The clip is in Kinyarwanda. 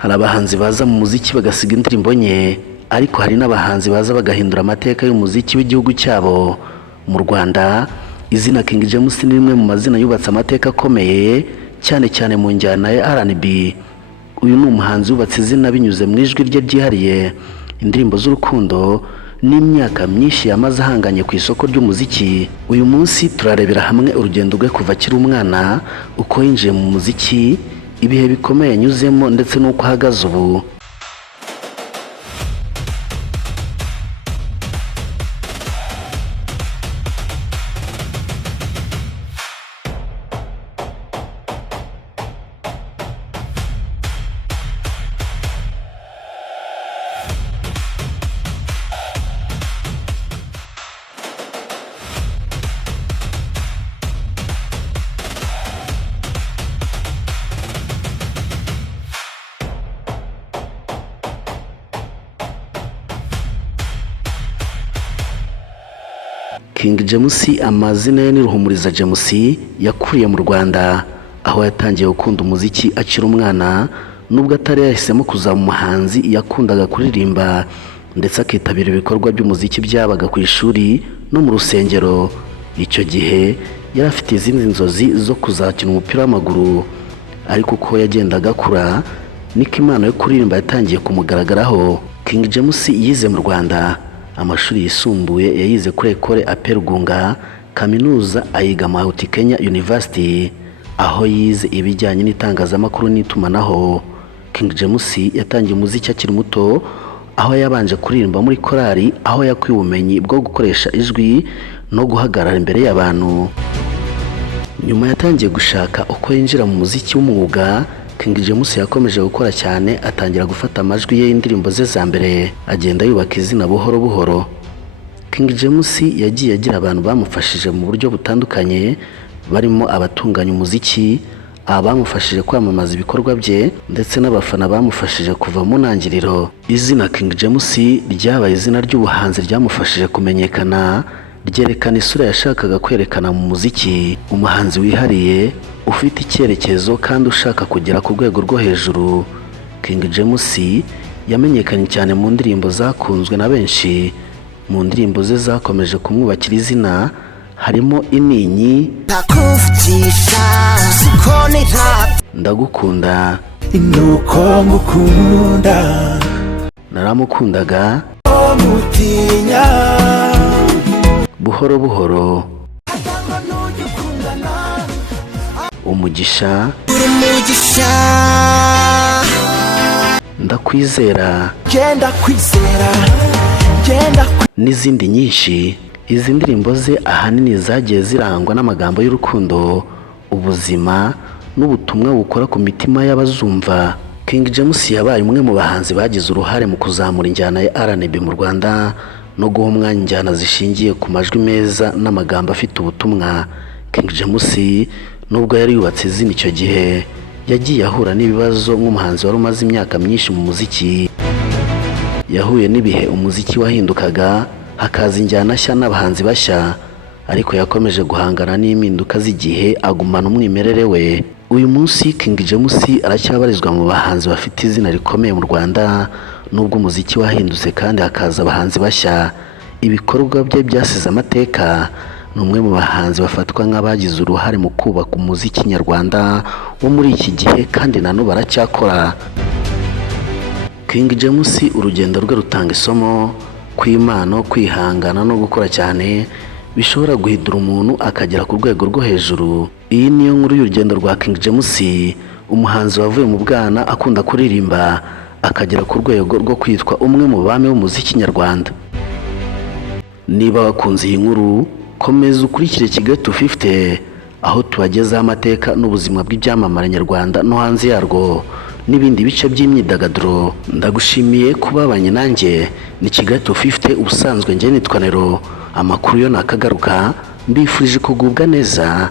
Hari abahanzi baza mu muziki bagasiga indirimbo nke, ariko hari n'abahanzi baza bagahindura amateka y'umuziki w'igihugu cyabo. Mu Rwanda, izina King James ni rimwe mu mazina yubatse amateka akomeye, cyane cyane mu njyana ya R&B. Uyu ni umuhanzi wubatse izina binyuze mu ijwi rye ryihariye, indirimbo z'urukundo n'imyaka myinshi yamaze ahanganye ku isoko ry'umuziki. Uyu munsi turarebera hamwe urugendo rwe kuva akiri umwana, uko yinjiye mu muziki, ibihe bikomeye yanyuzemo ndetse n'uko ahagaze ubu. King James amazina ye ni Ruhumuriza James, yakuriye mu Rwanda, aho yatangiye gukunda umuziki akiri umwana. Nubwo atari yahisemo kuzaba umuhanzi, yakundaga kuririmba ndetse akitabira ibikorwa by'umuziki byabaga ku ishuri no mu rusengero. Icyo gihe yari afite izindi nzozi zo kuzakina umupira w'amaguru, ariko uko yagendaga akura niko impano yo kuririmba yatangiye kumugaragaraho. King James yize mu Rwanda, amashuri yisumbuye yayize kuri Ecole Ape Rugunga, kaminuza ayiga Mount Kenya University, aho yize ibijyanye n'itangazamakuru n'itumanaho. King James yatangiye umuziki akiri muto, aho yabanje kuririmba muri korali, aho yakwiye ubumenyi bwo gukoresha ijwi no guhagarara imbere y'abantu. Nyuma yatangiye gushaka uko yinjira mu muziki w'umwuga. King James yakomeje gukora cyane, atangira gufata amajwi ye y'indirimbo ze za mbere, agenda yubaka izina buhoro buhoro. King James yagiye agira abantu bamufashije mu buryo butandukanye, barimo abatunganya umuziki, abamufashije kwamamaza ibikorwa bye, ndetse n'abafana bamufashije kuva mu ntangiriro. Izina King James ryabaye izina ry'ubuhanzi ryamufashije kumenyekana, ryerekana isura yashakaga kwerekana mu muziki, umuhanzi wihariye, ufite icyerekezo kandi ushaka kugera ku rwego rwo hejuru. King James yamenyekanye cyane mu ndirimbo zakunzwe na benshi. Mu ndirimbo ze zakomeje kumwubakira izina harimo Ininyi, Ndagukunda, Nuko ngukunda, Naramukundaga, Mutinya, Buhoro buhoro, Umugisha, Umugisha, Ndakwizera, Genda kwizera, n'izindi nyinshi. Izi ndirimbo ze ahanini zagiye zirangwa n'amagambo y'urukundo, ubuzima n'ubutumwa bukora ku mitima y'abazumva. King James yabaye umwe mu bahanzi bagize uruhare mu kuzamura injyana ya R&B mu Rwanda no guha umwanya injyana zishingiye ku majwi meza n'amagambo afite ubutumwa. King James nubwo yari yubatse izina icyo gihe, yagiye ahura n'ibibazo nk'umuhanzi wari umaze imyaka myinshi mu muziki. Yahuye n'ibihe umuziki wahindukaga, hakaza injyana nshya n'abahanzi bashya, ariko yakomeje guhangana n'impinduka z'igihe, agumana umwimerere we. Uyu munsi King James aracyabarizwa mu bahanzi bafite izina rikomeye mu Rwanda, nubwo umuziki wahindutse kandi hakaza abahanzi bashya. Ibikorwa bye byasize amateka. Ni umwe mu bahanzi bafatwa nk'abagize uruhare mu kubaka umuziki nyarwanda wo muri iki gihe, kandi na n'ubu baracyakora. King James urugendo rwe rutanga isomo kw'Imana, kwihangana no gukora cyane bishobora guhindura umuntu akagera ku rwego rwo hejuru. Iyi niyo nkuru y'urugendo rwa King James, umuhanzi wavuye mu bwana akunda kuririmba akagera ku rwego rwo kwitwa umwe mu bami b'umuziki nyarwanda. Niba wakunze iyi nkuru, komeza ukurikire Kigali 250, aho tubagezaho amateka n'ubuzima bw'ibyamamare nyarwanda no hanze yarwo n'ibindi bice by'imyidagaduro. Ndagushimiye kubabanye nanjye. Ni Kigali 250, ubusanzwe njye nitwa Nero. Amakuru yo nakagaruka, mbifurije kugubwa neza.